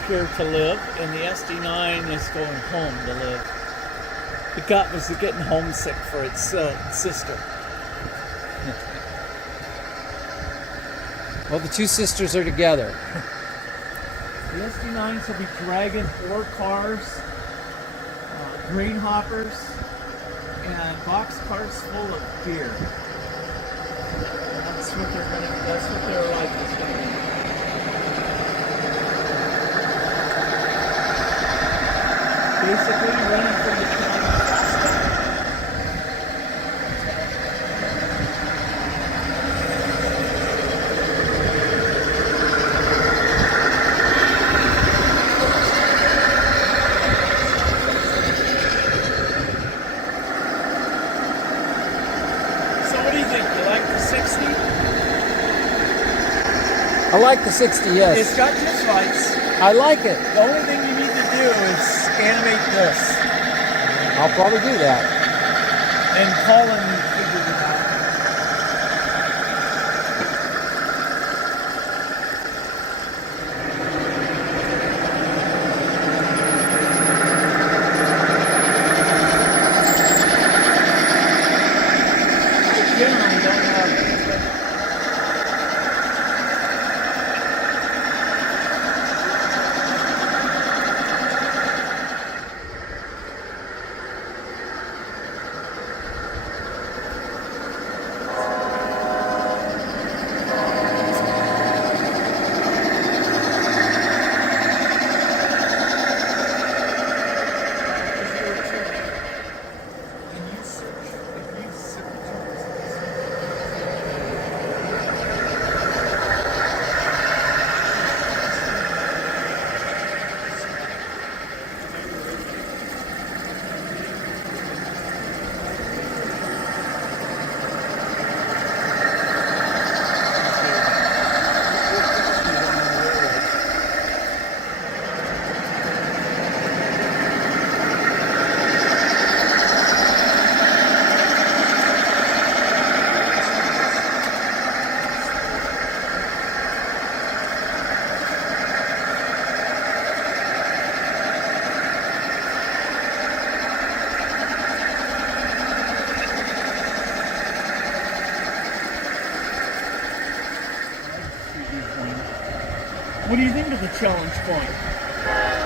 up here to live, and the SD9 is going home to live. The gut was getting homesick for its sister. Well, the two sisters are together. The SD9s will be dragging 4 cars, grain hoppers, and box cars full of beer. That's what their life is going to be. Basically running from the town of Boston. So what do you think? You like the 60? I like the 60, yes. It's got disc lights. I like it. The only thing you need to do is animate this. I'll probably do that. And Colin figured it out. I generally don't have What do you think of the challenge point?